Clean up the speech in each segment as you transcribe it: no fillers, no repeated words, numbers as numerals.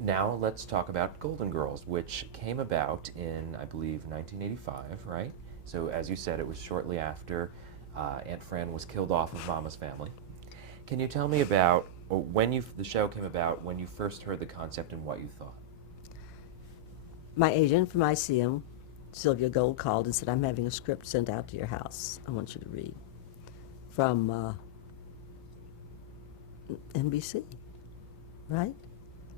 Now let's talk about Golden Girls, which came about in, I believe, 1985, right? So as you said, it was shortly after Aunt Fran was killed off of Mama's Family. Can you tell me about when the show came about, when you first heard the concept and what you thought? My agent from ICM, Sylvia Gold, called and said, I'm having a script sent out to your house. I want you to read. From NBC, right?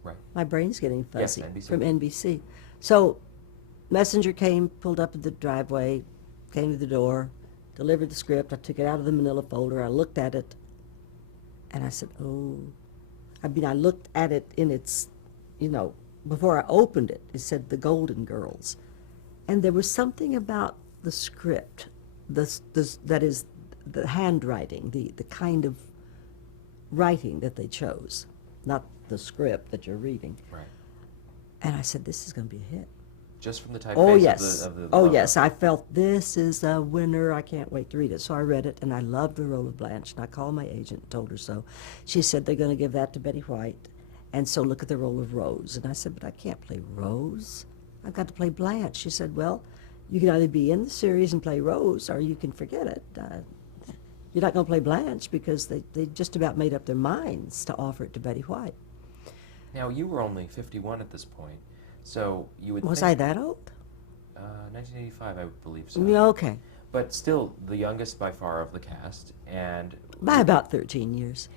Right. My brain's getting Yes, fuzzy. NBC. From NBC. So, messenger came, pulled up at the driveway, came to the door, delivered the script. I took it out of the manila folder. I looked at it, and I said, oh. I mean, I looked at it in its, before I opened it. It said The Golden Girls. And there was something about the script, that is the handwriting, the kind of writing that they chose, not the script that you're reading. Right. And I said, this is going to be a hit. Just from the typeface Oh, yes. of the Oh, logo. yes. I felt this is a winner. I can't wait to read it. So I read it, and I loved the role of Blanche. And I called my agent and told her so. She said, they're going to give that to Betty White. And so look at the role of Rose. And I said, but I can't play Rose. I've got to play Blanche. She said, well, you can either be in the series and play Rose, or you can forget it. You're not going to play Blanche, because they just about made up their minds to offer it to Betty White. Now, you were only 51 at this point, so you would Was think... I that old? 1985, I believe so. Yeah, okay. But still, the youngest by far of the cast, and... By about 13 years.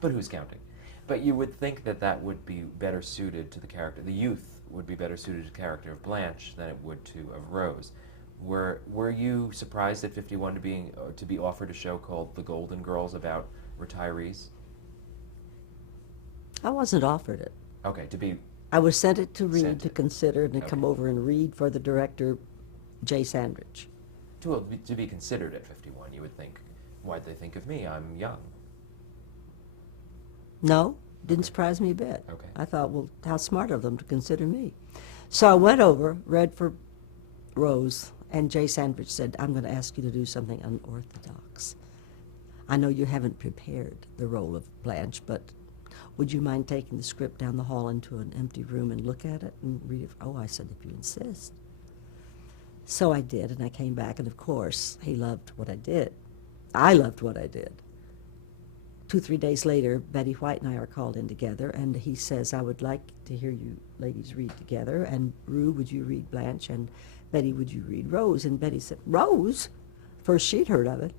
But who's counting? But you would think that that would be better suited to the character. The youth would be better suited to the character of Blanche than it would to of Rose. Were you surprised at 51 to be offered a show called The Golden Girls about retirees? I wasn't offered it. Okay, to be... I was sent it to read, Sent to it. consider, and to Okay. come over and read for the director, Jay Sandrich. To be considered at 51, you would think, why'd they think of me? I'm young. No, didn't Okay. surprise me a bit. Okay. I thought, well, how smart of them to consider me. So I went over, read for Rose, and Jay Sandrich said, I'm going to ask you to do something unorthodox. I know you haven't prepared the role of Blanche, but would you mind taking the script down the hall into an empty room and look at it and read it? Oh, I said, if you insist. So I did, and I came back, and of course, he loved what I did. I loved what I did. 2-3 days later, Betty White and I are called in together, and he says, I would like to hear you ladies read together, and Rue, would you read Blanche, and Betty, would you read Rose? And Betty said, Rose? First she'd heard of it.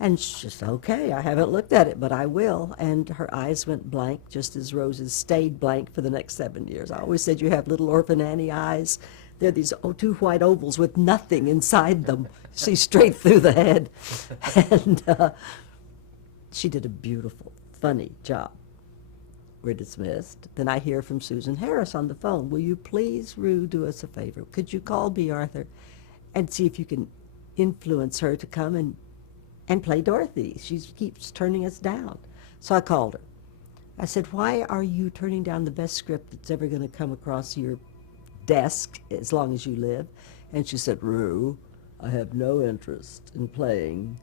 And she said, okay, I haven't looked at it, but I will. And her eyes went blank, just as Rose's stayed blank for the next 7 years. I always said you have little orphan Annie eyes. They're these two white ovals with nothing inside them. See straight through the head. And she did a beautiful, funny job. We're dismissed. Then I hear from Susan Harris on the phone. Will you please, Rue, do us a favor? Could you call B. Arthur and see if you can influence her to come and play Dorothy? She keeps turning us down. So I called her. I said, why are you turning down the best script that's ever going to come across your desk as long as you live? And she said, Rue, I have no interest in playing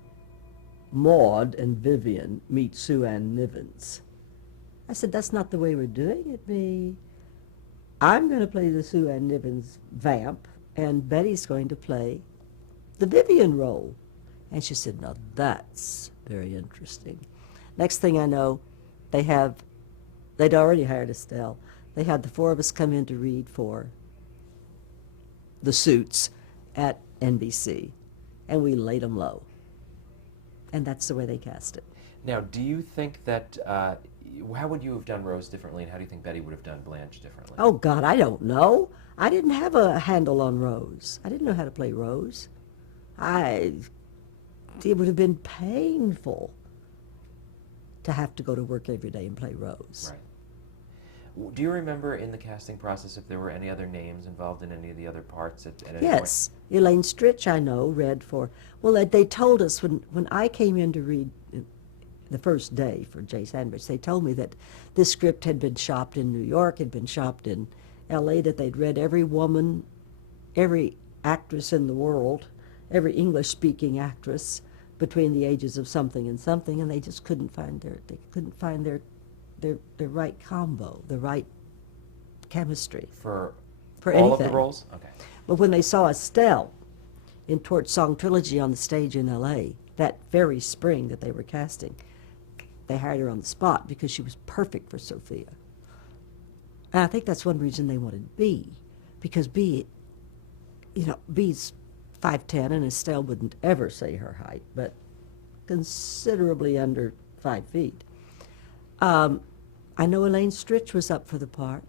Maud and Vivian meet Sue Ann Nivens. I said, that's not the way we're doing it, B. I'm going to play the Sue Ann Nivens vamp, and Betty's going to play the Vivian role. And she said, now that's very interesting. Next thing I know, they'd already hired Estelle. They had the four of us come in to read for the Suits at NBC, and we laid them low. And that's the way they cast it. Now, do you think that, how would you have done Rose differently, and how do you think Betty would have done Blanche differently? Oh, God, I don't know. I didn't have a handle on Rose. I didn't know how to play Rose. It would have been painful to have to go to work every day and play Rose. Right. Do you remember in the casting process if there were any other names involved in any of the other parts at any Yes. Elaine Stritch, I know, read for... Well, they told us when I came in to read the first day for Jay Sandrich, they told me that this script had been shopped in New York, had been shopped in L.A., that they'd read every woman, every actress in the world, every English-speaking actress between the ages of something and something, and they just couldn't find their right combo, the right chemistry For for all anything. of the roles? Okay. But when they saw Estelle in Torch Song Trilogy on the stage in L.A. that very spring that they were casting, they hired her on the spot because she was perfect for Sophia. And I think that's one reason they wanted B, because B, B's 5'10", and Estelle wouldn't ever say her height, but considerably under 5 feet. I know Elaine Stritch was up for the part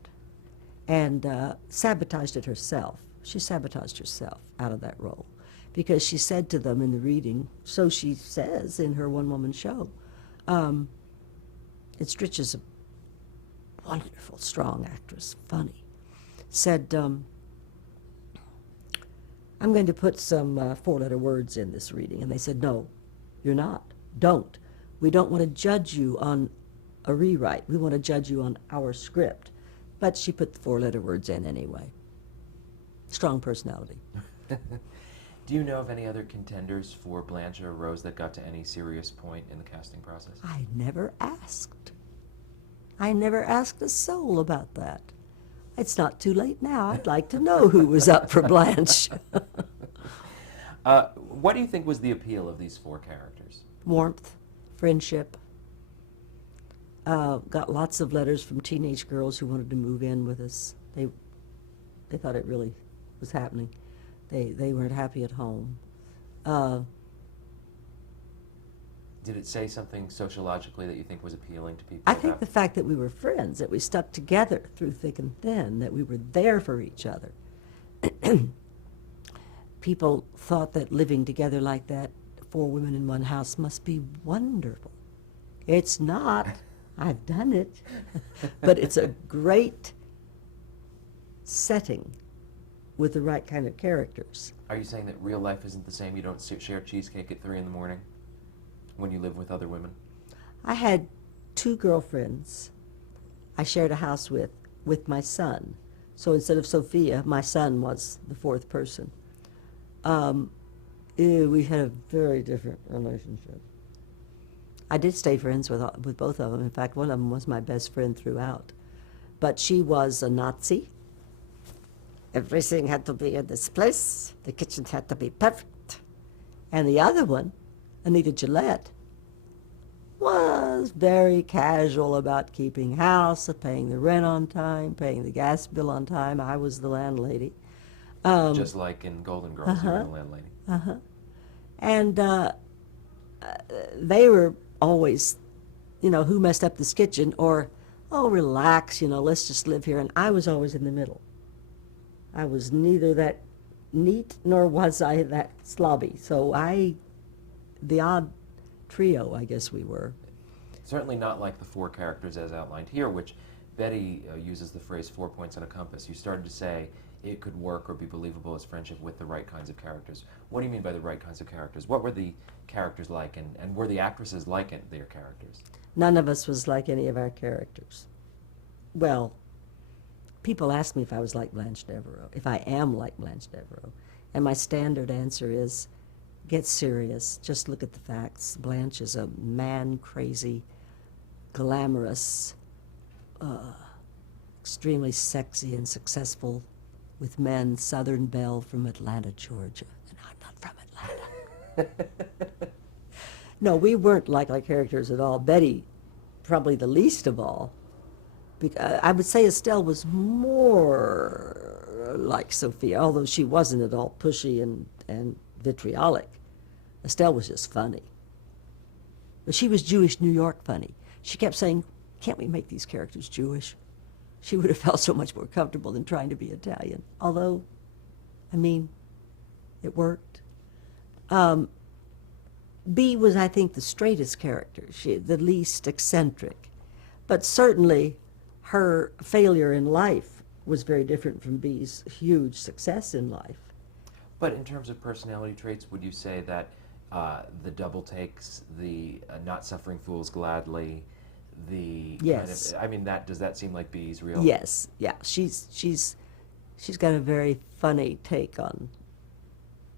and sabotaged it herself. She sabotaged herself out of that role because she said to them in the reading, so she says in her one-woman show, and Stritch is a wonderful, strong actress, funny, said, I'm going to put some four-letter words in this reading. And they said, no, you're not. Don't. We don't want to judge you on a rewrite. We want to judge you on our script. But she put the four-letter words in anyway. Strong personality. Do you know of any other contenders for Blanche or Rose that got to any serious point in the casting process? I never asked. I never asked a soul about that. It's not too late now. I'd like to know who was up for Blanche. What do you think was the appeal of these 4 characters? Warmth, friendship. Got lots of letters from teenage girls who wanted to move in with us. They thought it really was happening. They weren't happy at home. Did it say something sociologically that you think was appealing to people? I think the fact that we were friends, that we stuck together through thick and thin, that we were there for each other. People thought that living together like that, 4 women in one house, must be wonderful. It's not. I've done it. But it's a great setting with the right kind of characters. Are you saying that real life isn't the same? You don't share cheesecake at 3 in the morning when you live with other women? I had 2 girlfriends I shared a house with my son. So instead of Sophia, my son was the 4th person. We had a very different relationship. I did stay friends with both of them. In fact, one of them was my best friend throughout. But she was a Nazi. Everything had to be in this place. The kitchen had to be perfect. And the other one, Anita Gillette, was very casual about keeping house, paying the rent on time, paying the gas bill on time. I was the landlady. Just like in Golden Girls, you were the landlady. And they were always, who messed up this kitchen, or, oh, relax, let's just live here. And I was always in the middle. I was neither that neat nor was I that slobby. So the odd trio, I guess we were. Certainly not like the 4 characters as outlined here, which Betty uses the phrase 4 points on a compass. You started to say it could work or be believable as friendship with the right kinds of characters. What do you mean by the right kinds of characters? What were the characters like, and were the actresses like their characters? None of us was like any of our characters. Well, people ask me if I was like Blanche Devereaux, if I am like Blanche Devereaux. And my standard answer is, get serious. Just look at the facts. Blanche is a man-crazy, glamorous, extremely sexy and successful with men, Southern belle from Atlanta, Georgia. And I'm not from Atlanta. No, we weren't like our characters at all. Betty, probably the least of all. I would say Estelle was more like Sophia, although she wasn't at all pushy and vitriolic. Estelle was just funny. But she was Jewish New York funny. She kept saying, can't we make these characters Jewish? She would have felt so much more comfortable than trying to be Italian. Although, it worked. B was, I think, the straightest character, the least eccentric. But certainly her failure in life was very different from B's huge success in life. But in terms of personality traits, would you say that the double takes, the not suffering fools gladly, the yes, does that seem like B's real? Yes, yeah, she's got a very funny take on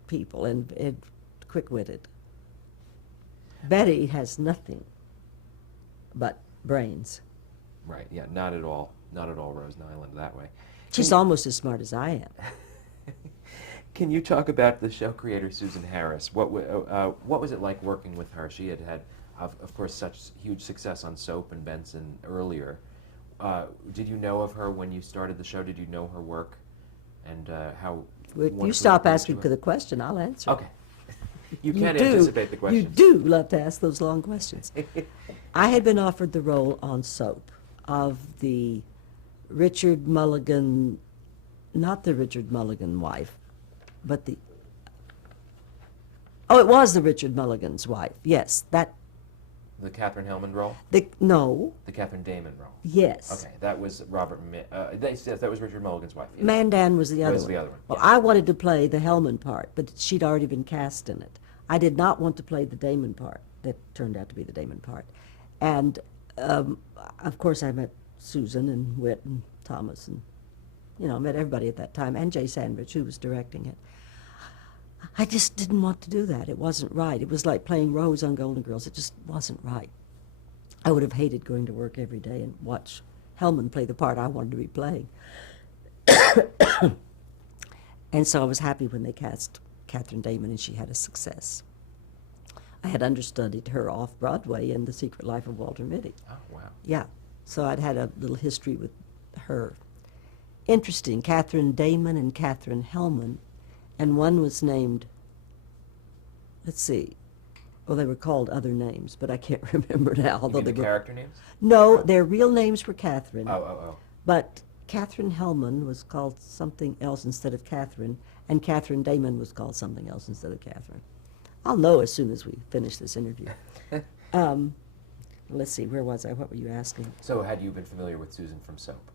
people and quick-witted. Betty has nothing but brains. Right. Yeah. Not at all Not at all Rose Nyland that way. She's almost as smart as I am. Can you talk about the show creator Susan Harris? What was it like working with her? She had of course, such huge success on Soap and Benson earlier. Did you know of her when you started the show? Did you know her work, and how? You stop asking the question, I'll answer. Okay. You can't anticipate the questions. You do love to ask those long questions. I had been offered the role on Soap of the Richard Mulligan, not the Richard Mulligan wife, but the, oh, it was the Richard Mulligan's wife, yes, that. The Catherine Hellman role? No. The Catherine Damon role? Yes. Okay, that was that was Richard Mulligan's wife. Yes. Mandan was the other Was one. the other one, Well, yeah. I wanted to play the Hellman part, but she'd already been cast in it. I did not want to play the Damon part. That turned out to be the Damon part. And, of course, I met Susan and Whit and Thomas and, I met everybody at that time, and Jay Sandrich, who was directing it. I just didn't want to do that. It wasn't right. It was like playing Rose on Golden Girls. It just wasn't right. I would have hated going to work every day and watch Hellman play the part I wanted to be playing. And so I was happy when they cast Catherine Damon, and she had a success. I had understudied her off-Broadway in The Secret Life of Walter Mitty. Oh, wow. Yeah, so I'd had a little history with her. Interesting, Catherine Damon and Catherine Hellman, and one was named, let's see, well, they were called other names, but I can't remember now. You mean the character names? No, their real names were Catherine. Oh. But Catherine Hellman was called something else instead of Catherine, and Catherine Damon was called something else instead of Catherine. I'll know as soon as we finish this interview. Let's see, where was I? What were you asking? So had you been familiar with Susan from Soap?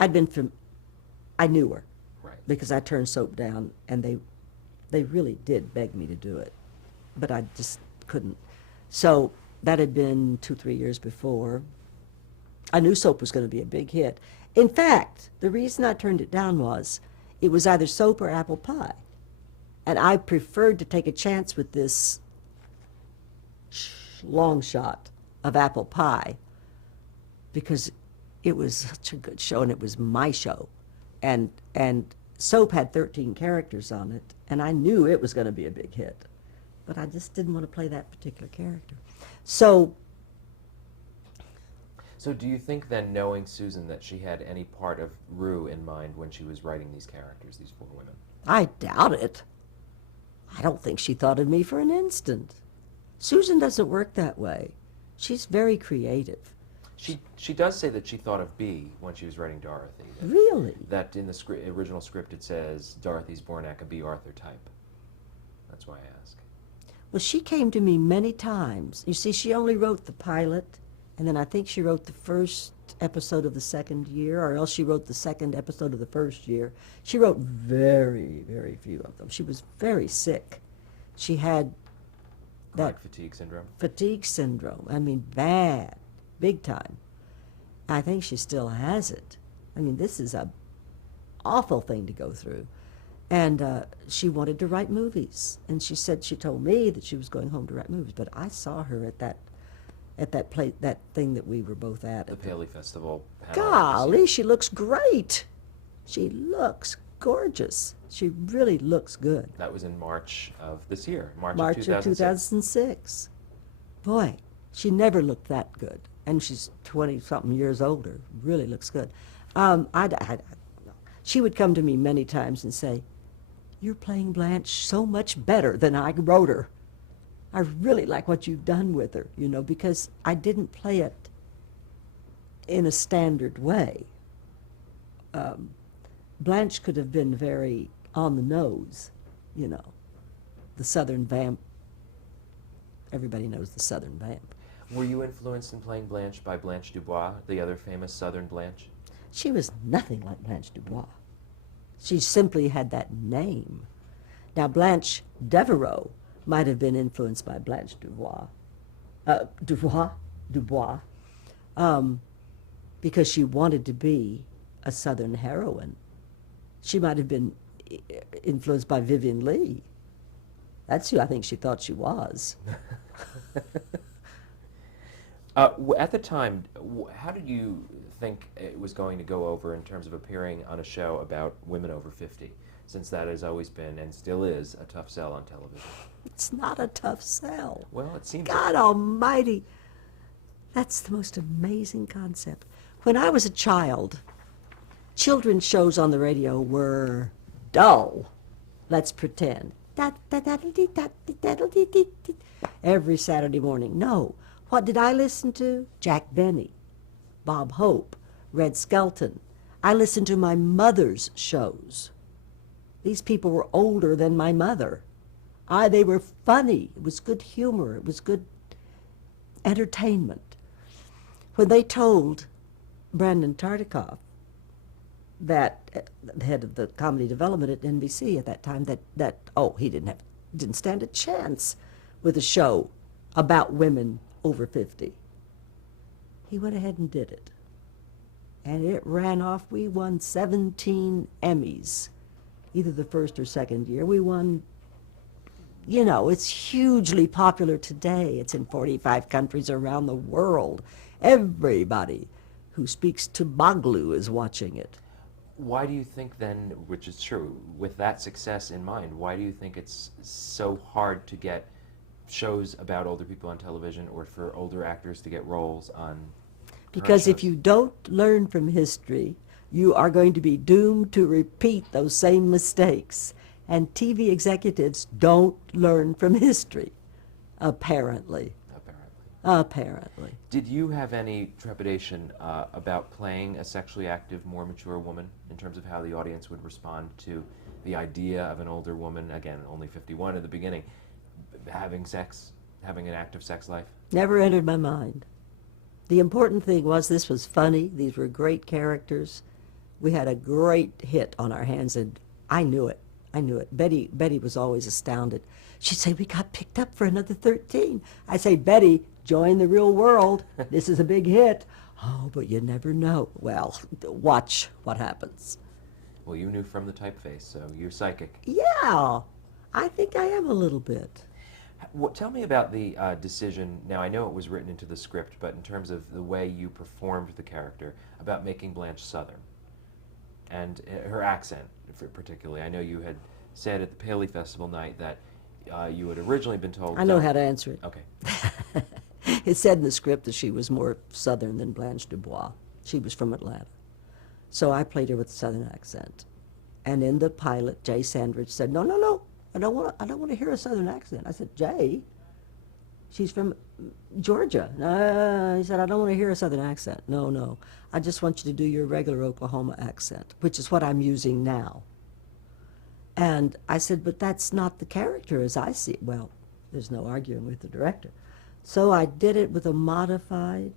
I knew her. Right. Because I turned Soap down, and they really did beg me to do it, but I just couldn't. So that had been 2-3 years before. I knew Soap was going to be a big hit. In fact, the reason I turned it down was it was either Soap or Apple Pie, and I preferred to take a chance with this long shot of Apple Pie because it was such a good show, and it was my show. And Soap had 13 characters on it, and I knew it was going to be a big hit. But I just didn't want to play that particular character. So do you think then, knowing Susan, that she had any part of Rue in mind when she was writing these characters, these 4 women? I doubt it. I don't think she thought of me for an instant. Susan doesn't work that way. She's very creative. She does say that she thought of Bea when she was writing Dorothy. Really? That in the original script it says Dorothy's Bornak, a Bea Arthur type. That's why I ask. Well, she came to me many times. You see, she only wrote the pilot, and then I think she wrote the first episode of the second year, or else she wrote the second episode of the first year. She wrote very, very few of them. She was very sick. She had that Fatigue syndrome? Fatigue syndrome. I mean, bad, big time. I think she still has it. I mean, this is a awful thing to go through. And she wanted to write movies. And she told me that she was going home to write movies. But I saw her at that thing that we were both at. The Paley Festival panel. Golly, she looks great. She looks gorgeous. She really looks good. That was in March of this year, March of 2006. Boy, she never looked that good. And she's 20-something years older. Really looks good. She would come to me many times and say, "You're playing Blanche so much better than I wrote her. I really like what you've done with her," because I didn't play it in a standard way. Blanche could have been very on the nose, the Southern vamp. Everybody knows the Southern vamp. Were you influenced in playing Blanche by Blanche Dubois, the other famous Southern Blanche? She was nothing like Blanche Dubois. She simply had that name. Now, Blanche Devereaux might have been influenced by Blanche Dubois, because she wanted to be a Southern heroine. She might have been influenced by Vivien Leigh. That's who I think she thought she was. At the time, how did you think it was going to go over in terms of appearing on a show about women over 50, since that has always been and still is a tough sell on television? It's not a tough sell. Well, it seems God almighty. That's the most amazing concept. When I was a child, children's shows on the radio were dull. Let's pretend. Every Saturday morning. No. What did I listen to? Jack Benny, Bob Hope, Red Skelton. I listened to my mother's shows. These people were older than my mother. They were funny. It was good humor. It was good entertainment. When they told Brandon Tartikoff, that the head of the comedy development at NBC at that time, he didn't stand a chance with a show about women over 50. He went ahead and did it. And it ran off. We won 17 Emmys, either the first or second year. We won, it's hugely popular today. It's in 45 countries around the world. Everybody who speaks Tabaglu is watching it. Why do you think then, which is true, with that success in mind, why do you think it's so hard to get shows about older people on television or for older actors to get roles on Because shows? if you don't learn from history, you are going to be doomed to repeat those same mistakes. And TV executives don't learn from history, apparently. Apparently. Did you have any trepidation about playing a sexually active, more mature woman in terms of how the audience would respond to the idea of an older woman, again, only 51 at the beginning, having sex, having an active sex life? Never entered my mind. The important thing was this was funny. These were great characters. We had a great hit on our hands, and I knew it. I knew it. Betty was always astounded. She'd say, "We got picked up for another 13. I'd say, "Betty, join the real world. This is a big hit." "Oh, but you never know." Well, watch what happens. Well, you knew from the typeface, so you're psychic. Yeah, I think I am a little bit. Tell me about the decision. Now, I know it was written into the script, but in terms of the way you performed the character, about making Blanche Southern and her accent, particularly. I know you had said at the Paley Festival night that you had originally been told... I know how to answer it. Okay. It said in the script that she was more Southern than Blanche Dubois. She was from Atlanta. So I played her with a Southern accent. And in the pilot, Jay Sandridge said, no, I don't want to hear a Southern accent. I said, "Jay, she's from Georgia." He said, "I don't want to hear a Southern accent." No. I just want you to do your regular Oklahoma accent, which is what I'm using now. And I said, "But that's not the character as I see it." Well, there's no arguing with the director. So I did it with a modified,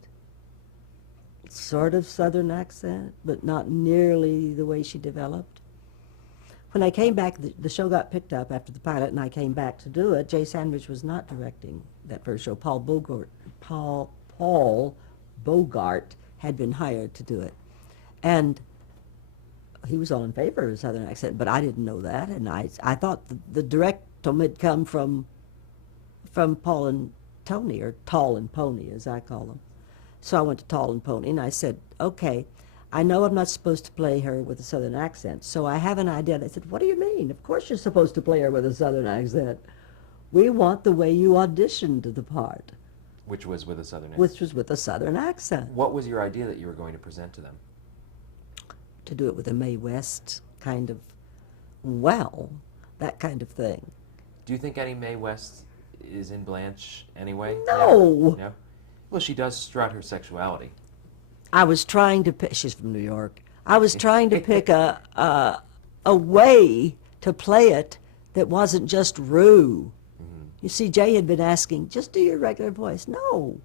sort of Southern accent, but not nearly the way she developed. When I came back, the show got picked up after the pilot, and I came back to do it. Jay Sandridge was not directing that first show. Paul Bogart had been hired to do it. And he was all in favor of a Southern accent, but I didn't know that, and I thought the directum had come from Paul and Tony, or Tall and Pony, as I call them. So I went to Tall and Pony, and I said, "Okay, I know I'm not supposed to play her with a Southern accent, so I have an idea." They said, "What do you mean? Of course you're supposed to play her with a Southern accent. We want the way you auditioned the part." Which was with a Southern accent. Which was with a Southern accent. What was your idea that you were going to present to them? To do it with a Mae West kind of, that kind of thing. Do you think any Mae West is in Blanche anyway? No. No? Well, she does strut her sexuality. I was trying to pick, she's from New York, I was trying to pick a way to play it that wasn't just Rue. Mm-hmm. You see, Jay had been asking, just do your regular voice. No.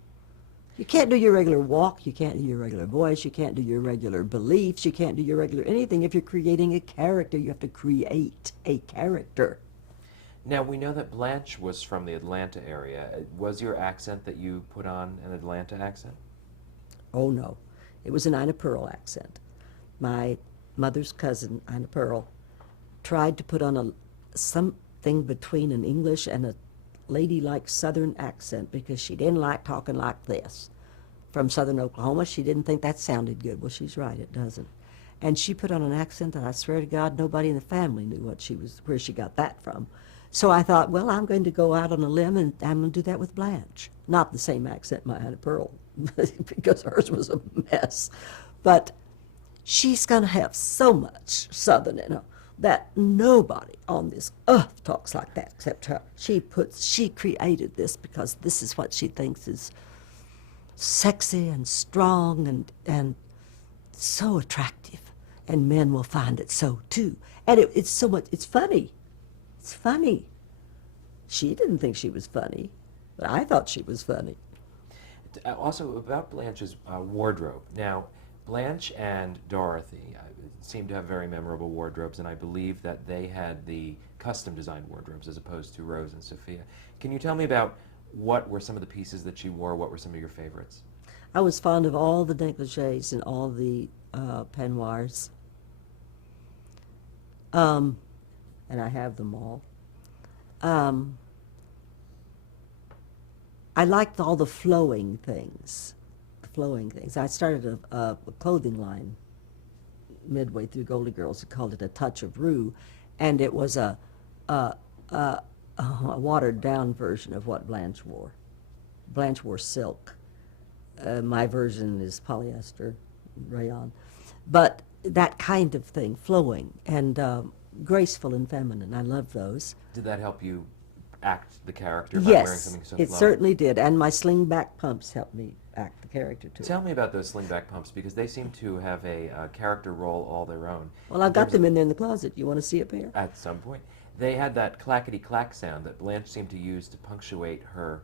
You can't do your regular walk, you can't do your regular voice, you can't do your regular beliefs, you can't do your regular anything. If you're creating a character, you have to create a character. Now, we know that Blanche was from the Atlanta area. Was your accent that you put on an Atlanta accent? Oh, no. It was an Ina Pearl accent. My mother's cousin, Ina Pearl, tried to put on something between an English and a ladylike Southern accent because she didn't like talking like this. from southern Oklahoma. She didn't think that sounded good. Well, she's right, it doesn't. And she put on an accent that I swear to God nobody in the family knew where she got that from. So I thought, well, I'm going to go out on a limb and I'm going to do that with Blanche. Not the same accent my Aunt Pearl, because hers was a mess. But she's going to have so much Southern in her that nobody on this earth talks like that except her. She created this because this is what she thinks is sexy and strong and so attractive. And men will find it so too. And it's so much, it's funny. It's funny. She didn't think she was funny, but I thought she was funny. Also, about Blanche's wardrobe. Now, Blanche and Dorothy seem to have very memorable wardrobes, and I believe that they had the custom-designed wardrobes as opposed to Rose and Sophia. Can you tell me about what were some of the pieces that she wore? What were some of your favorites? I was fond of all the negligées and all the peignoirs. And I have them all. I liked all the flowing things. I started a clothing line midway through Golden Girls. We called it A Touch of Rue, and it was a watered-down version of what Blanche wore. Blanche wore silk. My version is polyester, rayon. But that kind of thing, flowing and graceful and feminine. I love those. Did that help you act the character by wearing Yes, something so it flowing? certainly did. And my slingback pumps helped me act the character, too. Tell me about those slingback pumps, because they seem to have a character role all their own. Well, I've got them in there in the closet. You want to see a pair? At some point. They had that clackety-clack sound that Blanche seemed to use to punctuate her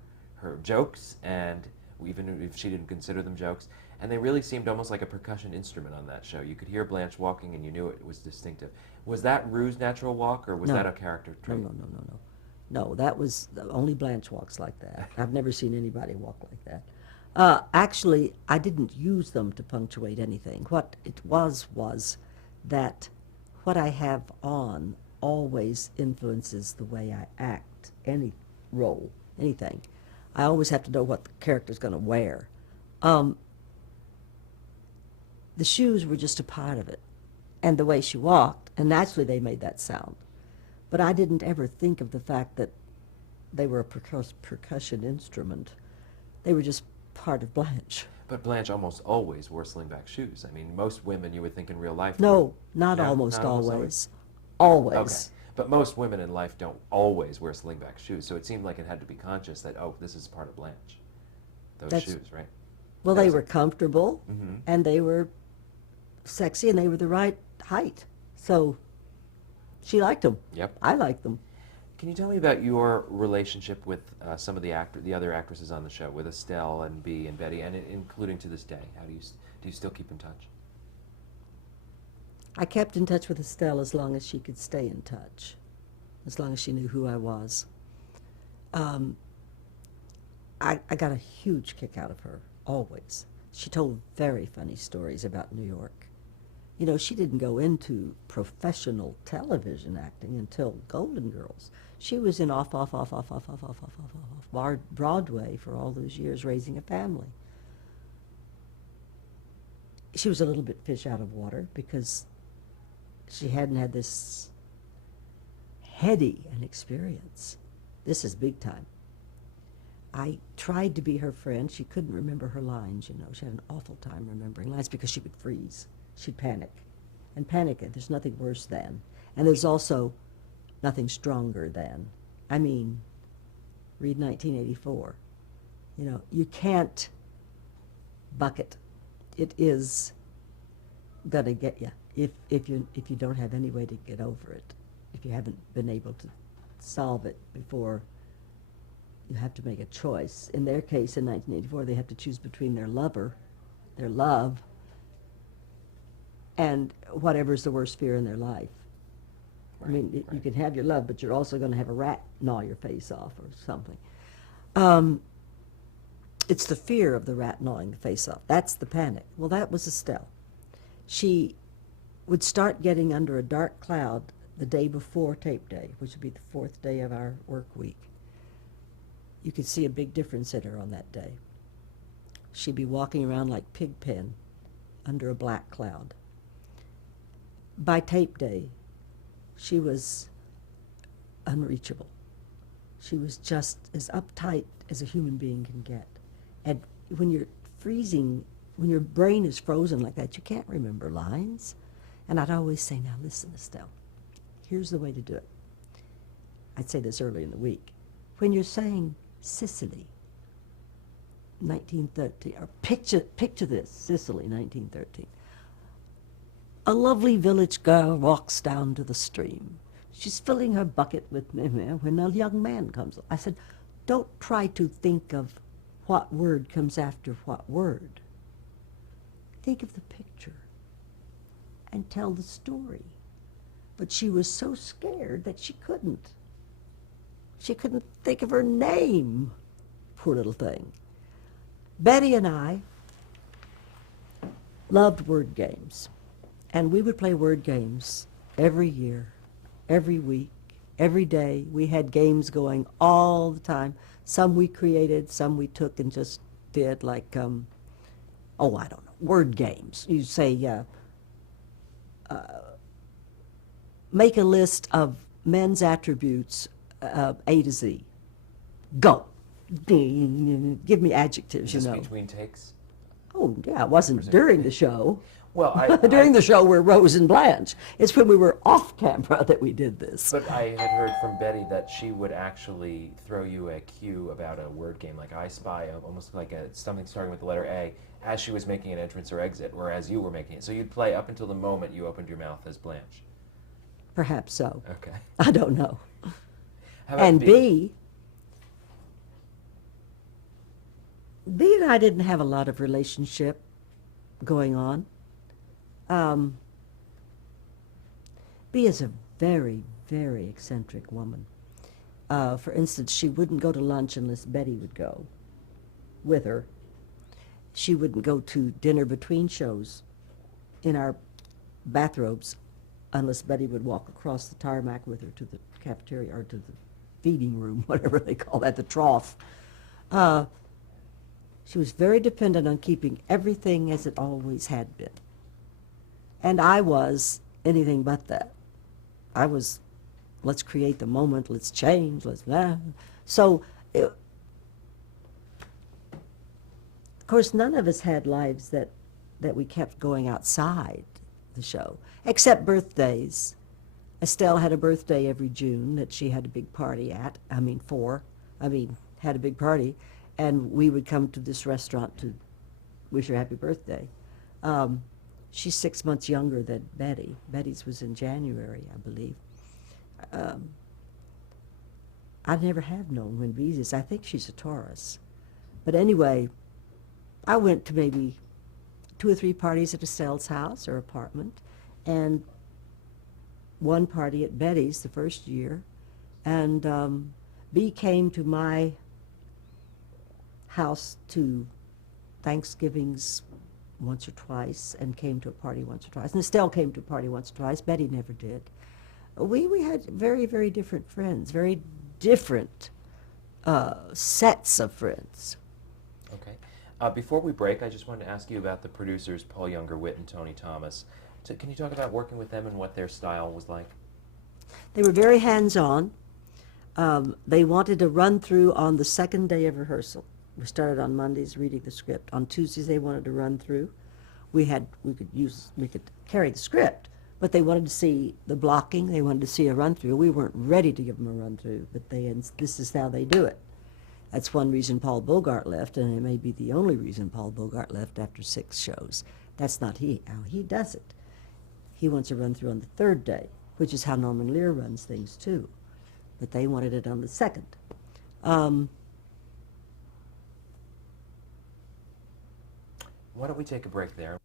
jokes, and even if she didn't consider them jokes. And they really seemed almost like a percussion instrument on that show. You could hear Blanche walking and you knew it was distinctive. Was that Rue's natural walk, or was No. that a character trait? No. No, that was, only Blanche walks like that. I've never seen anybody walk like that. Actually, I didn't use them to punctuate anything. What it was that what I have on always influences the way I act any role, anything. I always have to know what the character's going to wear. The shoes were just a part of it, and the way she walked, and naturally they made that sound. But I didn't ever think of the fact that they were a percussion instrument. They were just part of Blanche. But Blanche almost always wore slingback shoes. I mean, most women you would think in real life. No, not No, almost not almost always. Always. Okay. But most women in life don't always wear slingback shoes, so it seemed like it had to be conscious that, oh, this is part of Blanche. Those That's- shoes, right? Well, That they was were comfortable, Mhm. and they were sexy, and they were the right height. So she liked them. Yep. I liked them. Can you tell me about your relationship with some of the other actresses on the show, with Estelle and Bea and Betty, and including to this day? How do you still keep in touch? I kept in touch with Estelle as long as she could stay in touch, as long as she knew who I was. I got a huge kick out of her, always. She told very funny stories about New York. You know, she didn't go into professional television acting until Golden Girls. She was in off Broadway for all those years, raising a family. She was a little bit fish out of water because she hadn't had this heady an experience. This is big time. I tried to be her friend. She couldn't remember her lines, you know. She had an awful time remembering lines because she would freeze. She'd panic. And panic, there's nothing worse than. And there's also nothing stronger than. I mean, read 1984. You know, you can't buck it. It is gonna get you if you don't have any way to get over it. If you haven't been able to solve it before you have to make a choice. In their case, in 1984, they have to choose between their lover, their love, and whatever's the worst fear in their life. I mean, you can have your love, but you're also going to have a rat gnaw your face off or something. It's the fear of the rat gnawing the face off. That's the panic. Well, that was Estelle. She would start getting under a dark cloud the day before tape day, which would be the fourth day of our work week. You could see a big difference in her on that day. she'd be walking around like Pigpen under a black cloud. By tape day, she was unreachable. She was just as uptight as a human being can get. And when you're freezing, when your brain is frozen like that, you can't remember lines. And I'd always say, now listen, Estelle, here's the way to do it. I'd say this early in the week. When you're saying Sicily, 1913, or picture this, Sicily, 1913. A lovely village girl walks down to the stream. She's filling her bucket with when a young man comes. I said, don't try to think of what word comes after what word. Think of the picture and tell the story. But she was so scared that she couldn't. She couldn't think of her name, poor little thing. Betty and I loved word games. And we would play word games every year, every week, every day. We had games going all the time. Some we created, some we took and just did, like, I don't know, word games. You say, make a list of men's attributes, A to Z. Go. Give me adjectives, Is you this know. between takes? Oh, yeah, it wasn't during the show. Well, during the show we're Rose and Blanche. It's when we were off camera that we did this. But I had heard from Betty that she would actually throw you a cue about a word game, like I Spy, almost like something starting with the letter A, as she was making an entrance or exit, or as you were making it. So you'd play up until the moment you opened your mouth as Blanche. Perhaps so. Okay. I don't know. How about And B? B and I didn't have a lot of relationship going on. B is a very, very eccentric woman. For instance, she wouldn't go to lunch unless Betty would go with her. She wouldn't go to dinner between shows in our bathrobes unless Betty would walk across the tarmac with her to the cafeteria or to the feeding room, whatever they call that, the trough. She was very dependent on keeping everything as it always had been. And I was anything but that. I was, let's create the moment, let's change, let's blah. So, of course, none of us had lives that we kept going outside the show, except birthdays. Estelle had a birthday every June that she had a big party at, had a big party, and we would come to this restaurant to wish her happy birthday. She's 6 months younger than Betty. Betty's was in January, I believe. I never have known when Bee's is. I think she's a Taurus. But anyway, I went to maybe 2 or 3 parties at Estelle's house or apartment, and one party at Betty's the first year, and Bee came to my house to Thanksgivings once or twice, and came to a party once or twice. And Estelle came to a party once or twice. Betty never did. We had very, very different friends, very different sets of friends. Okay. Before we break, I just wanted to ask you about the producers, Paul Younger-Witt and Tony Thomas. So can you talk about working with them and what their style was like? They were very hands-on. They wanted a run-through on the second day of rehearsal. We started on Mondays reading the script. On Tuesdays they wanted to run through. We could carry the script, but they wanted to see the blocking. They wanted to see a run through. We weren't ready to give them a run through, but this is how they do it. That's one reason Paul Bogart left, and it may be the only reason Paul Bogart left after 6 shows. That's not how he does it. He wants a run through on the 3rd day, which is how Norman Lear runs things too. But they wanted it on the 2nd. Why don't we take a break there?